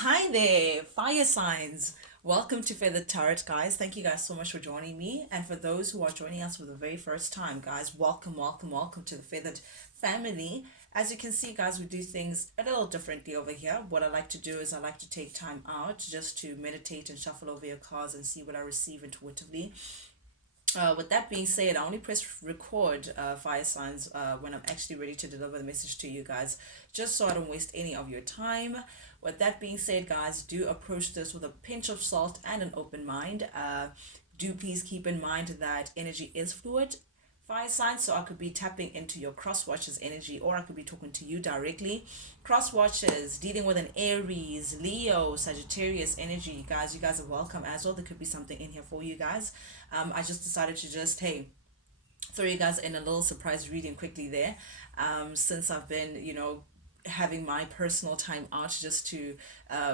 Hi there, fire signs. Welcome to Feathered Tarot, guys. Thank you guys so much for joining me. And for those who are joining us for the very first time, guys, welcome, welcome, welcome to the Feathered family. As you can see, guys, we do things a little differently over here. What I like to do is I like to take time out just to meditate and shuffle over your cards and see what I receive intuitively. With that being said, I only press record fire signs when I'm actually ready to deliver the message to you guys, just so I don't waste any of your time. With that being said, guys, do approach this with a pinch of salt and an open mind. Do please keep in mind that energy is fluid. Fire signs, so I could be tapping into your cross watchers energy, or I could be talking to you directly. Cross watchers dealing with an Aries, Leo, Sagittarius energy, guys. You guys are welcome as well. There could be something in here for you guys. I just decided to just hey, throw you guys in a little surprise reading quickly there. Since I've been having my personal time out just to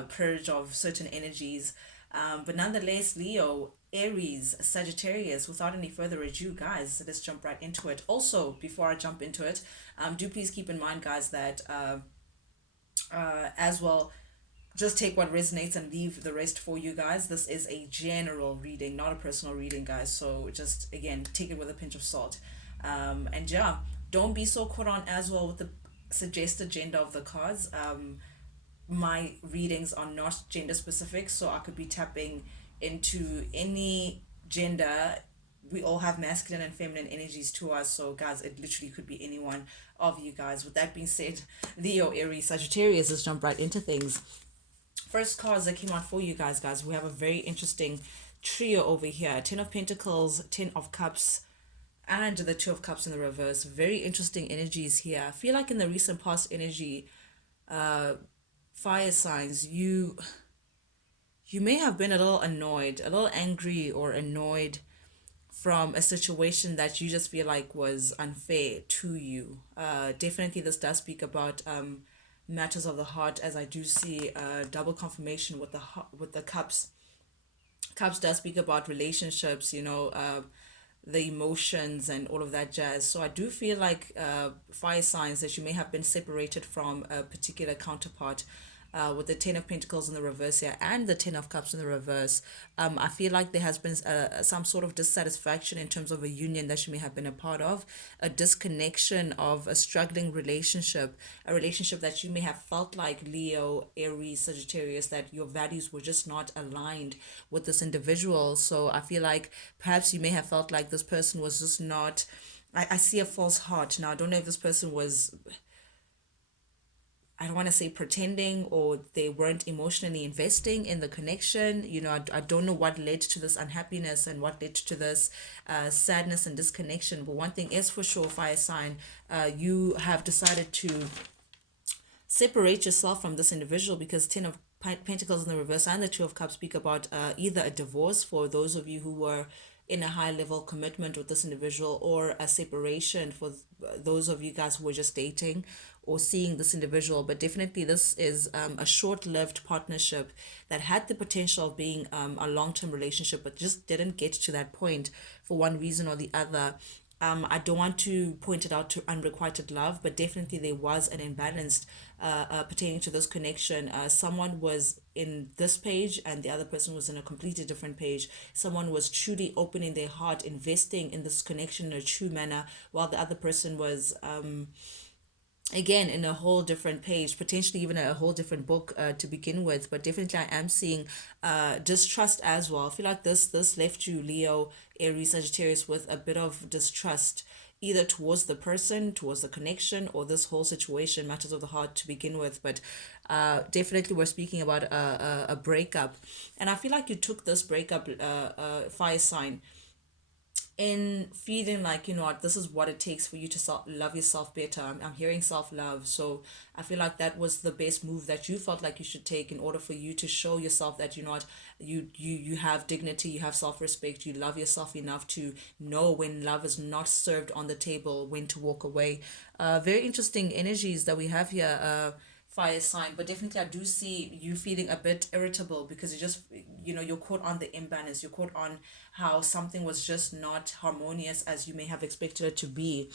purge of certain energies. But nonetheless, Leo, Aries, Sagittarius, without any further ado, guys, let's jump right into it. Also, before I jump into it, do please keep in mind, guys, that as well, just take what resonates and leave the rest for you guys. This is a general reading, not a personal reading, guys. So just again, take it with a pinch of salt. And yeah, don't be so caught on as well with the suggested gender of the cards. My readings are not gender specific, so I could be tapping into any gender. We all have masculine and feminine energies to us, so guys, it literally could be any one of you guys. With that being said, Leo, Aries, Sagittarius, let's jump right into things. First cards that came out for you guys, we have a very interesting trio over here: 10 of Pentacles, 10 of Cups, and the 2 of Cups in the reverse. Very interesting energies here. I feel like in the recent past energy, fire signs, you may have been a little annoyed, a little angry or annoyed from a situation that you just feel like was unfair to you. Definitely this does speak about matters of the heart, as I do see double confirmation with with the cups. Cups does speak about relationships, the emotions and all of that jazz. So I do feel like fire signs that you may have been separated from a particular counterpart. With the 10 of Pentacles in the reverse here and the 10 of Cups in the reverse, I feel like there has been some sort of dissatisfaction in terms of a union that you may have been a part of, a disconnection of a struggling relationship, a relationship that you may have felt like Leo, Aries, Sagittarius, that your values were just not aligned with this individual. So I feel like perhaps you may have felt like this person was just not. I see a false heart. Now, I don't know if this person was, I don't want to say pretending, or they weren't emotionally investing in the connection. I don't know what led to this unhappiness and what led to this sadness and disconnection. But one thing is for sure, fire sign, you have decided to separate yourself from this individual, because 10 of Pentacles in the reverse and the 2 of Cups speak about either a divorce for those of you who were in a high level commitment with this individual, or a separation for those of you guys who were just dating or seeing this individual. But definitely this is a short-lived partnership that had the potential of being a long-term relationship, but just didn't get to that point for one reason or the other. I don't want to point it out to unrequited love, but definitely there was an imbalance pertaining to this connection. Someone was in this page and the other person was in a completely different page. Someone was truly opening their heart, investing in this connection in a true manner, while the other person was again in a whole different page, potentially even a whole different book to begin with. But definitely I am seeing distrust as well. I feel like this left you, Leo, Aries, Sagittarius, with a bit of distrust, either towards the person, towards the connection, or this whole situation, matters of the heart to begin with. But definitely we're speaking about a breakup, and I feel like you took this breakup, fire sign, in feeling like, you know what, this is what it takes for you to love yourself better. I'm hearing self-love. So I feel like that was the best move that you felt like you should take in order for you to show yourself that, you know what, you have dignity, you have self-respect, you love yourself enough to know when love is not served on the table, when to walk away. Very interesting energies that we have here, fire sign. But definitely I do see you feeling a bit irritable, because you just, you're caught on the imbalance, you're caught on how something was just not harmonious as you may have expected it to be.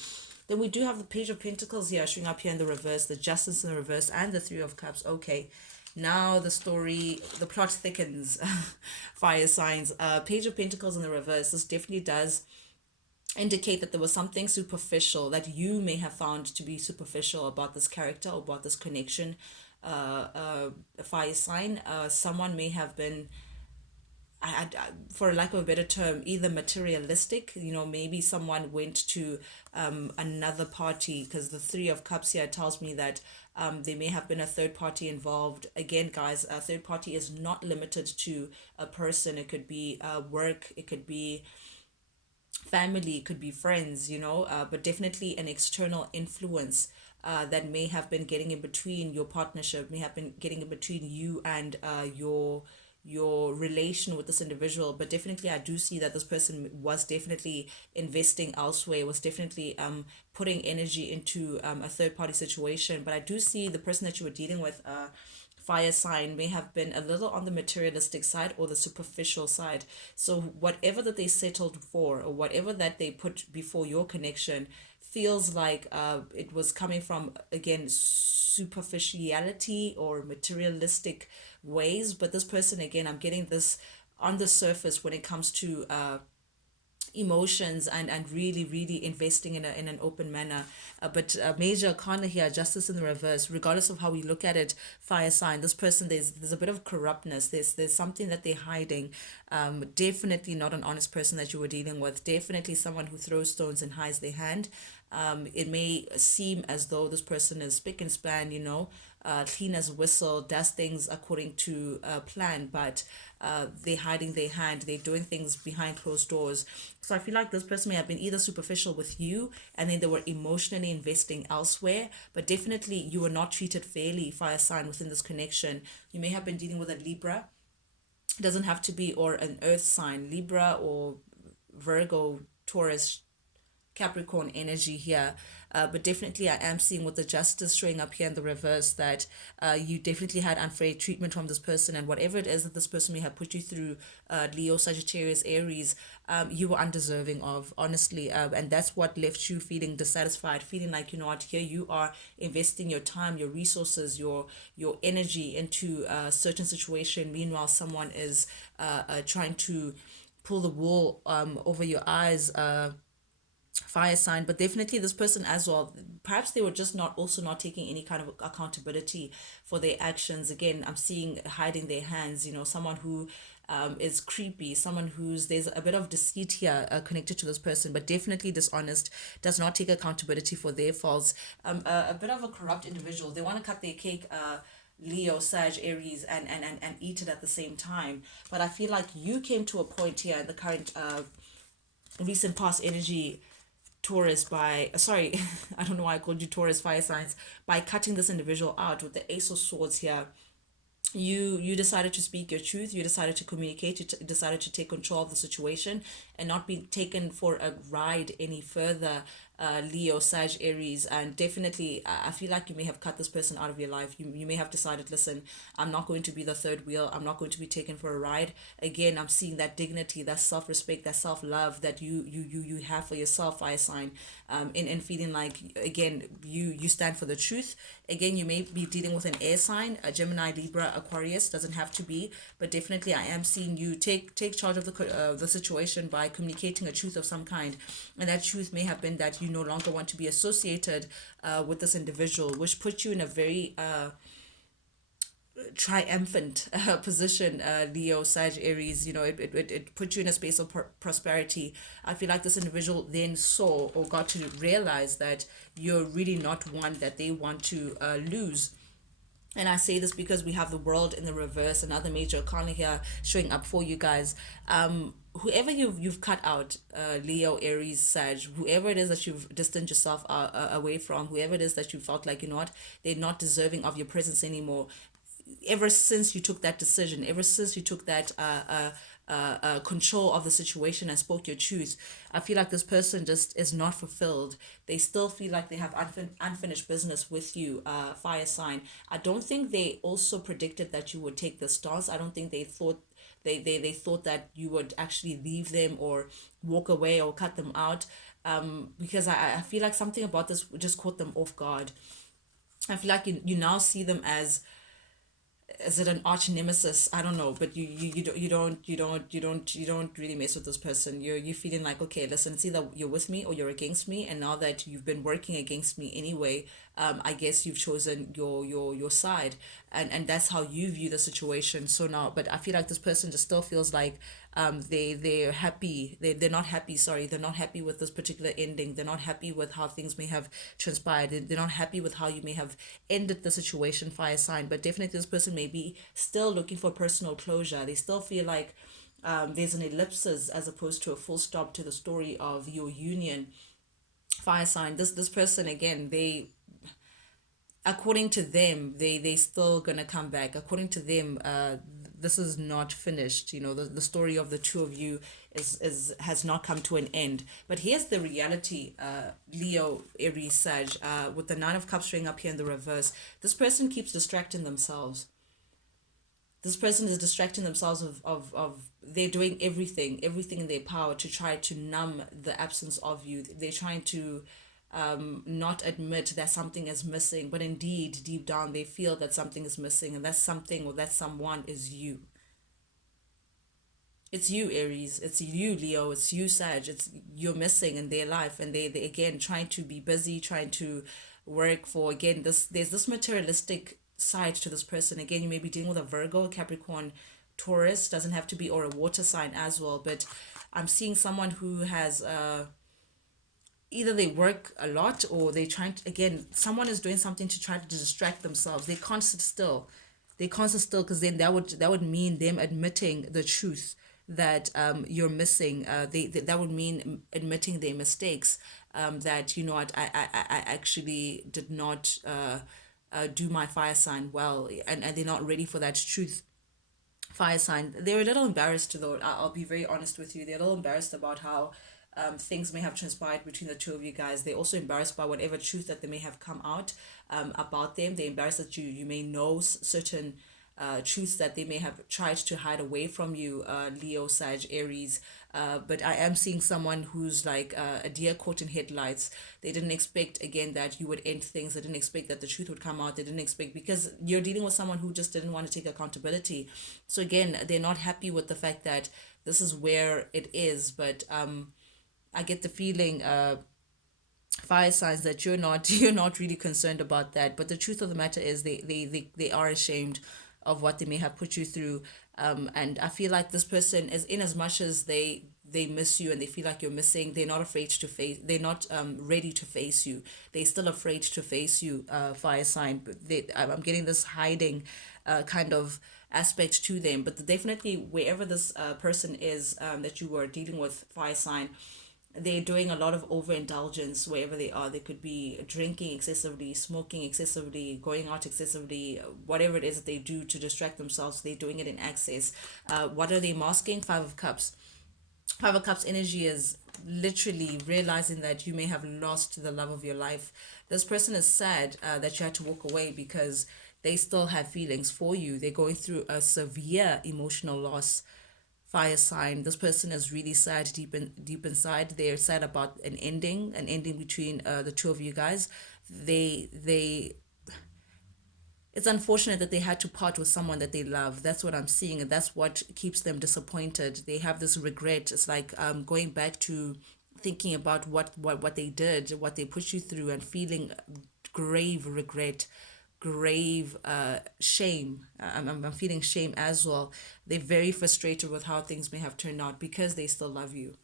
Then we do have the Page of Pentacles here showing up here in the reverse, the Justice in the reverse, and the Three of Cups. Okay, Now the story, the plot thickens. Fire signs. Page of Pentacles in the reverse. This definitely does indicate that there was something superficial that you may have found to be superficial about this character or about this connection. A fire sign. Someone may have been, for lack of a better term, either materialistic. Maybe someone went to another party, because the Three of Cups here tells me that there may have been a third party involved. Again, guys, a third party is not limited to a person. It could be work, it could be family, it could be friends, but definitely an external influence that may have been getting in between your partnership, may have been getting in between you and your relation with this individual. But definitely I do see that this person was definitely investing elsewhere, was definitely putting energy into a third party situation. But I do see the person that you were dealing with, fire sign, may have been a little on the materialistic side or the superficial side. So whatever that they settled for, or whatever that they put before your connection, feels like it was coming from, again, superficiality or materialistic ways. But this person, again, I'm getting this on the surface when it comes to emotions, and really really investing in an open manner. But major arcana here, justice in the reverse. Regardless of how we look at it, fire sign, this person, there's a bit of corruptness, there's something that they're hiding. Definitely not an honest person that you were dealing with, definitely someone who throws stones and hides their hand. It may seem as though this person is spick and span, clean as a whistle, does things according to plan, but they're hiding their hand, they're doing things behind closed doors. So I feel like this person may have been either superficial with you, and then they were emotionally investing elsewhere, but definitely you were not treated fairly, fire sign, within this connection. You may have been dealing with a Libra. It doesn't have to be, or an earth sign, Libra or Virgo, Taurus, Capricorn energy here. But definitely, I am seeing with the justice showing up here in the reverse that you definitely had unfair treatment from this person, and whatever it is that this person may have put you through, Leo, Sagittarius, Aries, you were undeserving of, honestly. And that's what left you feeling dissatisfied, feeling like, what, here you are investing your time, your resources, your energy into a certain situation. Meanwhile, someone is trying to pull the wool over your eyes. Fire sign. But definitely this person as well, perhaps they were just not taking any kind of accountability for their actions. Again, I'm seeing hiding their hands, someone who is creepy, someone who's, there's a bit of deceit here connected to this person, but definitely dishonest, does not take accountability for their faults. A bit of a corrupt individual. They want to cut their cake, Leo, Sag, Aries, and eat it at the same time. But I feel like you came to a point here in the current recent past energy, Taurus, by sorry, I don't know why I called you Taurus fire signs, by cutting this individual out with the Ace of Swords here. You decided to speak your truth, you decided to communicate, decided to take control of the situation and not be taken for a ride any further, Leo, Sag, Aries. And definitely I feel like you may have cut this person out of your life. You may have decided, listen, I'm not going to be the third wheel, I'm not going to be taken for a ride. Again, I'm seeing that dignity, that self-respect, that self-love that you have for yourself, fire sign. In feeling like, again, you stand for the truth. Again, you may be dealing with an air sign, a Gemini, Libra, Aquarius, doesn't have to be, but definitely I am seeing you take charge of the situation by communicating a truth of some kind. And that truth may have been that you no longer want to be associated with this individual, which puts you in a very triumphant position, Leo, Sag, Aries. It put you in a space of prosperity. I feel like this individual then saw or got to realize that you're really not one that they want to lose. And I say this because we have the world in the reverse, another major arcana here showing up for you guys. Whoever you've cut out, Leo, Aries, Sag, whoever it is that you've distanced yourself away from, whoever it is that you felt like, they're not deserving of your presence anymore. Ever since you took that decision, ever since you took that control of the situation and spoke your truth, I feel like this person just is not fulfilled. They still feel like they have unfinished business with you, fire sign. I don't think they also predicted that you would take the stance. I don't think they thought they thought that you would actually leave them or walk away or cut them out, because I feel like something about this just caught them off guard. I feel like you now see them as is it an arch nemesis? I don't know, but you don't really mess with this person. You're feeling like, okay, listen, it's either you're with me or you're against me, and now that you've been working against me anyway, I guess you've chosen your side, and that's how you view the situation. So now, but I feel like this person just still feels like they're happy, they're not happy, sorry, they're not happy with this particular ending. They're not happy with how things may have transpired. They're not happy with how you may have ended the situation, fire sign. But definitely this person may be still looking for personal closure. They still feel like there's an ellipsis as opposed to a full stop to the story of your union, fire sign. This person, again, they, according to them, they still gonna come back. According to them, this is not finished. You know, the story of the two of you is has not come to an end. But here's the reality, Leo, Aries, Sag, with the Nine of Cups showing up here in the reverse. This person keeps distracting themselves. This person is distracting themselves of they're doing everything in their power to try to numb the absence of you. They're trying to not admit that something is missing, but indeed deep down they feel that something is missing, and that something or that someone is you. It's you, Aries. It's you, Leo. It's you, Sag. It's you're missing in their life, and they again trying to be busy, trying to work for, again, this, there's this materialistic side to this person. Again, you may be dealing with a Virgo, Capricorn, Taurus. Doesn't have to be, or a water sign as well. But I'm seeing someone who has either they work a lot, or they trying to, again, someone is doing something to try to distract themselves. They can't sit still. They can't sit still, because then that would mean them admitting the truth that you're missing. That would mean admitting their mistakes. That, you know what, I actually did not do my fire sign well, and they're not ready for that truth. Fire sign, they're a little embarrassed, though. I'll be very honest with you. They're a little embarrassed about how things may have transpired between the two of you guys. They're also embarrassed by whatever truth that they may have come out about them. They're embarrassed that you may know certain truths that they may have tried to hide away from you, Leo, Sag, Aries. But I am seeing someone who's like a deer caught in headlights. They didn't expect, again, that you would end things. They didn't expect that the truth would come out. They didn't expect, because you're dealing with someone who just didn't want to take accountability. So again, they're not happy with the fact that this is where it is. But I get the feeling, fire signs, that you're not really concerned about that. But the truth of the matter is, they are ashamed of what they may have put you through. And I feel like this person is, in as much as they miss you and they feel like you're missing, they're not afraid to face, they're not ready to face you. They're still afraid to face you, fire sign. But I'm getting this hiding kind of aspect to them. But definitely, wherever this person is, that you were dealing with, fire sign, they're doing a lot of overindulgence wherever they are. They could be drinking excessively, smoking excessively, going out excessively, whatever it is that they do to distract themselves. They're doing it in excess. What are they masking? Five of Cups. Five of Cups energy is literally realizing that you may have lost the love of your life. This person is sad that you had to walk away, because they still have feelings for you. They're going through a severe emotional loss, fire sign. This person is really sad deep inside. They're sad about an ending between the two of you guys. They It's unfortunate that they had to part with someone that they love. That's what I'm seeing, and that's what keeps them disappointed. They have this regret. It's like going back to thinking about what they did, what they put you through, and feeling grave regret, grave shame. I'm feeling shame as well. They're very frustrated with how things may have turned out, because they still love you.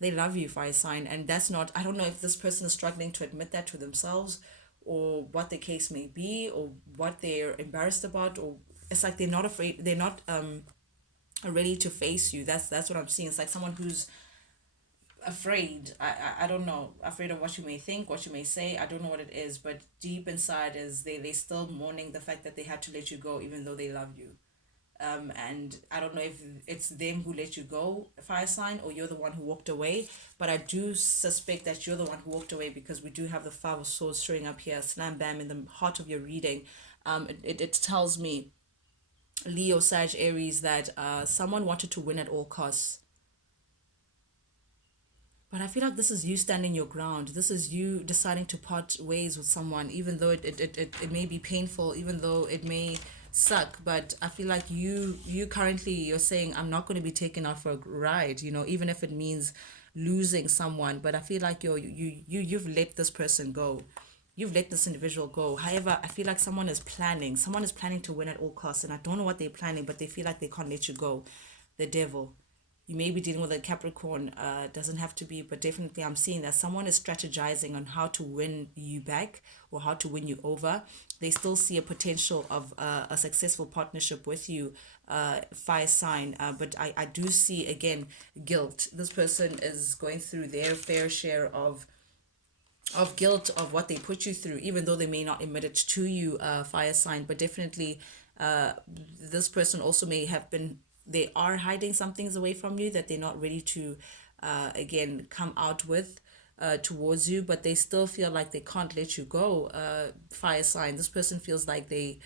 They love you, fire sign. And that's not, I don't know if this person is struggling to admit that to themselves, or what the case may be, or what they're embarrassed about, or it's like they're not afraid, they're not ready to face you. That's what I'm seeing. It's like someone who's afraid. I don't know, afraid of what you may think, what you may say. I don't know what it is, but deep inside is they still mourning the fact that they had to let you go, even though they love you. And I don't know if it's them who let you go, fire sign, or you're the one who walked away. But I do suspect that you're the one who walked away, because we do have the Five of Swords showing up here, slam bam, in the heart of your reading. It tells me, Leo, Sag, Aries, that someone wanted to win at all costs. But I feel like this is you standing your ground. This is you deciding to part ways with someone, even though it may be painful, even though it may suck. But I feel like you currently, you're saying, I'm not going to be taken out for a ride, even if it means losing someone. But I feel like you've let this person go. You've let this individual go. However, I feel like someone is planning to win at all costs, and I don't know what they're planning, but they feel like they can't let you go. The devil. You may be dealing with a Capricorn, doesn't have to be, but definitely I'm seeing that someone is strategizing on how to win you back or how to win you over. They still see a potential of a successful partnership with you, fire sign. But I do see again guilt. This person is going through their fair share of guilt of what they put you through, even though they may not admit it to you, fire sign. But definitely, uh, this person also may have been, they are hiding some things away from you that they're not ready to, again, come out with. Towards you, but they still feel like they can't let you go. Fire sign. This person feels like it's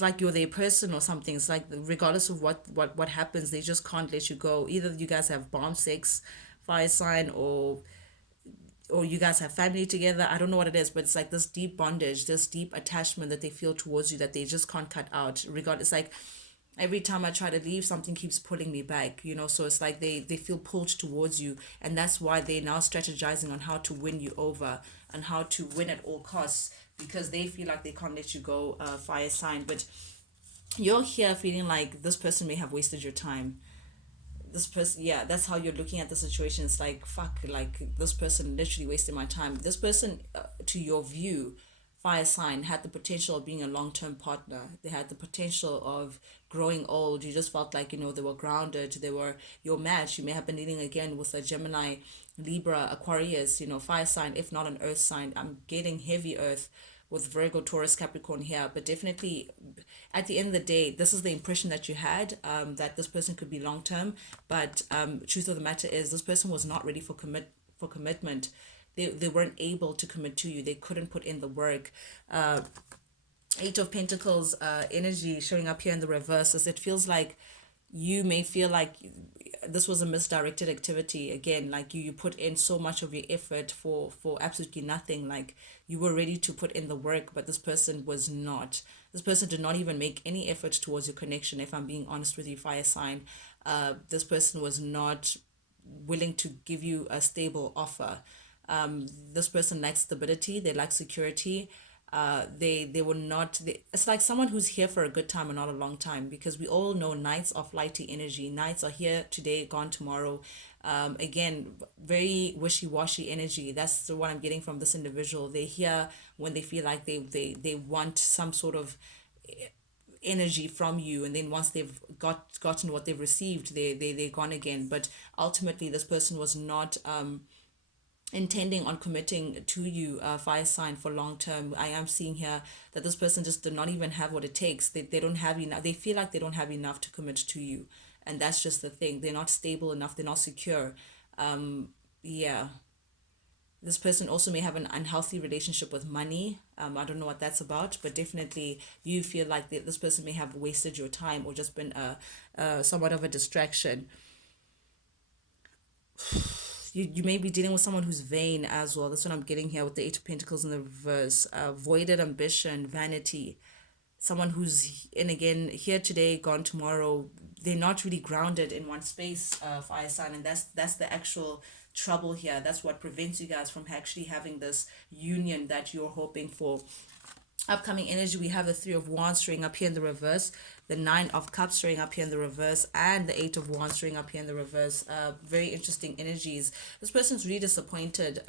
like you're their person or something. It's like regardless of what happens, they just can't let you go. Either you guys have bomb sex, fire sign, or you guys have family together. I don't know what it is, but it's like this deep bondage, this deep attachment that they feel towards you that they just can't cut out. Regardless, like every time I try to leave, something keeps pulling me back. So it's like they feel pulled towards you, and that's why they're now strategizing on how to win you over and how to win at all costs, because they feel like they can't let you go, fire sign. But you're here feeling like this person may have wasted your time. This person, yeah, that's how you're looking at the situation. It's like, fuck, like this person literally wasted my time. This person, to your view, fire sign, had the potential of being a long-term partner. They had the potential of growing old. You just felt like, they were grounded, they were your match. You may have been dealing again with a Gemini, Libra, Aquarius, fire sign, if not an earth sign. I'm getting heavy earth with Virgo, Taurus, Capricorn here. But definitely, at the end of the day, this is the impression that you had, that this person could be long term. But truth of the matter is, this person was not ready for commitment. They weren't able to commit to you. They couldn't put in the work. Eight of Pentacles energy showing up here in the reverse, as it feels like you may feel like this was a misdirected activity. Again, like you put in so much of your effort for absolutely nothing. Like you were ready to put in the work, but this person was not. This person did not even make any effort towards your connection, if I'm being honest with you, fire sign. This person was not willing to give you a stable offer. This person likes stability, they like security. They were not it's like someone who's here for a good time and not a long time, because we all know nights of flighty energy. Nights are here today, gone tomorrow. Again, very wishy-washy energy. That's the what I'm getting from this individual. They're here when they feel like they want some sort of energy from you, and then once they've gotten what they've received, they're gone again. But ultimately, this person was not intending on committing to you, fire sign, for long term. I am seeing here that this person just did not even have what it takes. They don't have enough. They feel like they don't have enough to commit to you, and that's just the thing. They're not stable enough, they're not secure. Yeah, this person also may have an unhealthy relationship with money. I don't know what that's about, but definitely you feel like this person may have wasted your time or just been somewhat of a distraction. You may be dealing with someone who's vain as well. That's what I'm getting here with the Eight of Pentacles in the reverse. Voided ambition, vanity. Someone who's, and again, here today, gone tomorrow. They're not really grounded in one space, fire sign, and that's the actual trouble here. That's what prevents you guys from actually having this union that you're hoping for. Upcoming energy, we have the Three of Wands showing up here in the reverse, the Nine of Cups showing up here in the reverse, and the Eight of Wands showing up here in the reverse. Very interesting energies. This person's really disappointed.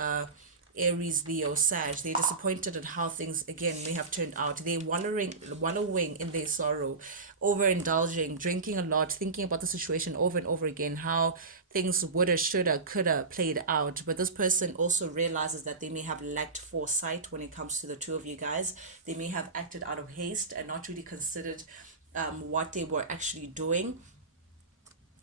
Aries, Leo, Sag. They're disappointed at how things again may have turned out. They're wallowing in their sorrow, overindulging, drinking a lot, thinking about the situation over and over again, how things woulda, shoulda, coulda played out. But this person also realizes that they may have lacked foresight when it comes to the two of you guys. They may have acted out of haste and not really considered what they were actually doing.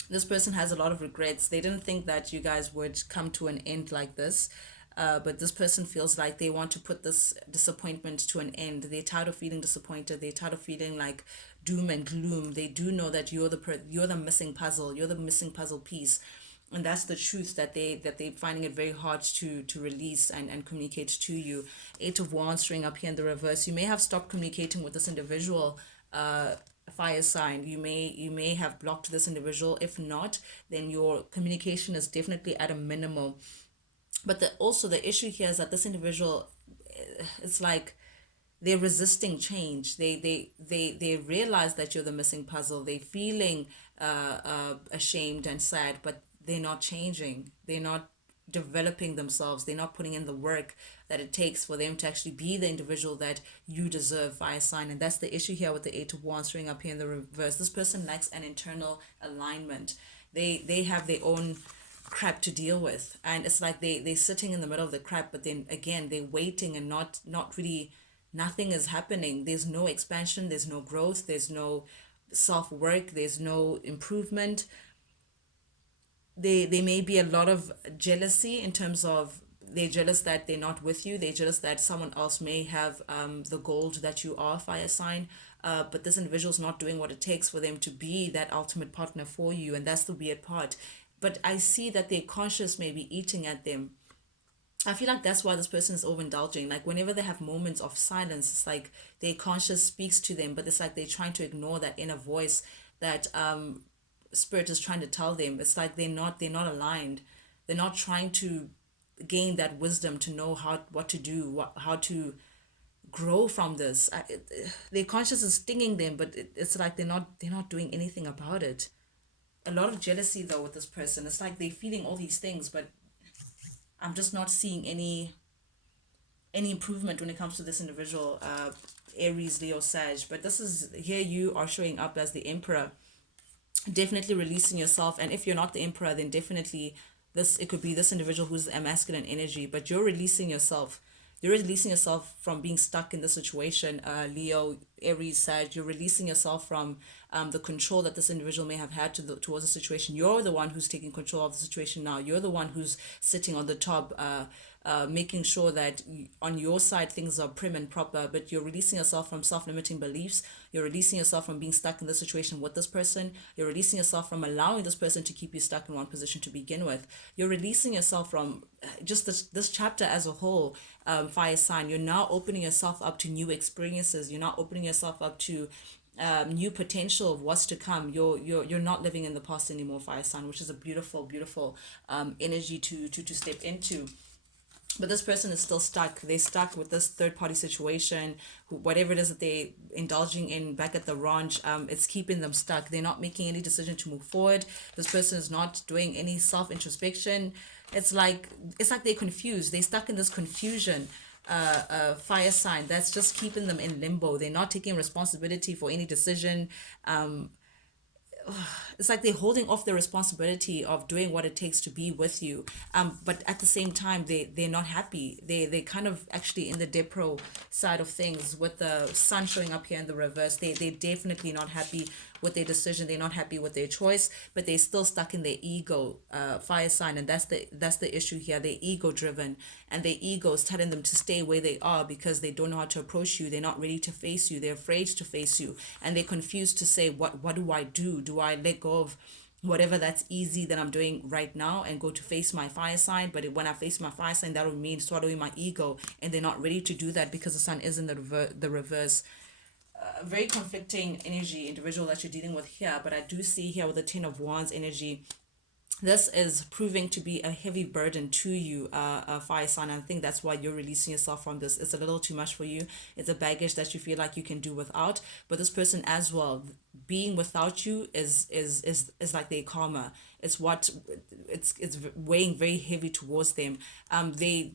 This person has a lot of regrets. They didn't think that you guys would come to an end like this. But this person feels like they want to put this disappointment to an end. They're tired of feeling disappointed. They're tired of feeling like doom and gloom. They do know that you're the missing puzzle. You're the missing puzzle piece. And that's the truth that they're finding it very hard to release and communicate to you. Eight of Wands showing up here in the reverse. You may have stopped communicating with this individual, uh fire sign. You may have blocked this individual. If not, then your communication is definitely at a minimum. But also the issue here is that this individual, it's like they're resisting change. They realize that you're the missing puzzle. They're feeling ashamed and sad, but they're not changing. They're not developing themselves. They're not putting in the work that it takes for them to actually be the individual that you deserve, fire sign. And that's the issue here with the Eight of Wands showing up here in the reverse. This person lacks an internal alignment. They have their own crap to deal with, and it's like they're sitting in the middle of the crap, but then again they're waiting and not really, nothing is happening. There's no expansion, there's no growth, there's no self work, there's no improvement. They may be a lot of jealousy in terms of they're jealous that they're not with you. They're jealous that someone else may have the gold that you are, fire sign. But this individual's not doing what it takes for them to be that ultimate partner for you, and that's the weird part. But I see that their conscious may be eating at them. I feel like that's why this person is overindulging. Like whenever they have moments of silence, it's like their conscious speaks to them, but it's like they're trying to ignore that inner voice that spirit is trying to tell them. It's like they're not aligned. They're not trying to gain that wisdom to know what to do, how to grow from this. Their conscious is stinging them, but it's like they're not doing anything about it. A lot of jealousy though with this person. It's like they're feeling all these things, but I'm just not seeing any improvement when it comes to this individual, Aries, Leo, Sag. But this is here you are showing up as the Emperor, definitely releasing yourself. And if you're not the Emperor, then definitely it could be this individual who's a masculine energy, but you're releasing yourself. You're releasing yourself from being stuck in the situation, Leo, Aries, Sag. You're releasing yourself from the control that this individual may have had towards the situation. You're the one who's taking control of the situation now. You're the one who's sitting on the top, making sure that on your side things are prim and proper, but you're releasing yourself from self-limiting beliefs. You're releasing yourself from being stuck in the situation with this person. You're releasing yourself from allowing this person to keep you stuck in one position to begin with. You're releasing yourself from just this chapter as a whole, fire sign. You're now opening yourself up to new experiences. You're now opening yourself up to new potential of what's to come. You're not living in the past anymore, fire sign, which is a beautiful energy to step into. But this person is still stuck. They're stuck with this third party situation, whatever it is that they're indulging in back at the ranch. It's keeping them stuck. They're not making any decision to move forward. This person is not doing any self introspection. It's like they're confused. They're stuck in this confusion. Fire sign that's just keeping them in limbo. They're not taking responsibility for any decision. It's like they're holding off the responsibility of doing what it takes to be with you, but at the same time they're not happy. They kind of actually in the depro side of things with the sun showing up here in the reverse. They're definitely not happy with their decision. They're not happy with their choice, but they're still stuck in their ego, fire sign. And that's the issue here. They're ego driven, and their ego is telling them to stay where they are because they don't know how to approach you. They're not ready to face you. They're afraid to face you, and they're confused to say, what do I do? Do I let go of whatever that's easy that I'm doing right now and go to face my fire sign? But when I face my fire sign, that would mean swallowing my ego, and they're not ready to do that because the sun is in the reverse. Very conflicting energy individual that you're dealing with here. But I do see here with the Ten of Wands energy, this is proving to be a heavy burden to you, fire sign. I think that's why you're releasing yourself from this. It's a little too much for you. It's a baggage that you feel like you can do without. But this person as well, being without you is like their karma. It's weighing very heavy towards them. They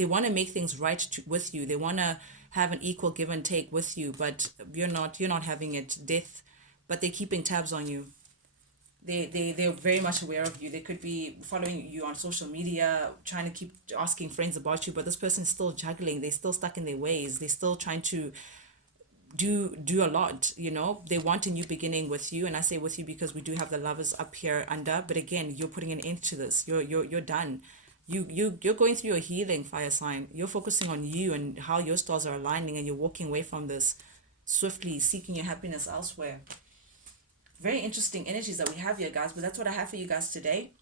want to make things right with you. They want to have an equal give and take with you, but you're not having it. Death, but they're keeping tabs on you. They're very much aware of you. They could be following you on social media, trying to keep asking friends about you, but this person's still juggling. They're still stuck in their ways. They're still trying to do a lot. They want a new beginning with you, and I say with you because we do have the lovers up here under. But again, you're putting an end to this. You're done. You're going through your healing, fire sign. You're focusing on you and how your stars are aligning, and you're walking away from this swiftly, seeking your happiness elsewhere. Very interesting energies that we have here, guys, but that's what I have for you guys today.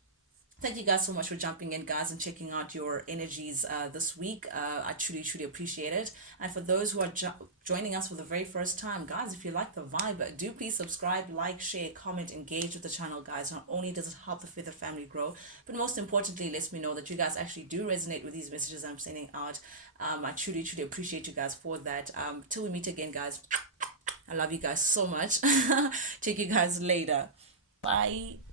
Thank you guys so much for jumping in, guys, and checking out your energies this week. I truly, truly appreciate it. And for those who are joining us for the very first time, guys, if you like the vibe, do please subscribe, like, share, comment, engage with the channel, guys. Not only does it help the Feather family grow, but most importantly, lets me know that you guys actually do resonate with these messages I'm sending out. I truly, truly appreciate you guys for that. Till we meet again, guys, I love you guys so much. Check you guys later. Bye.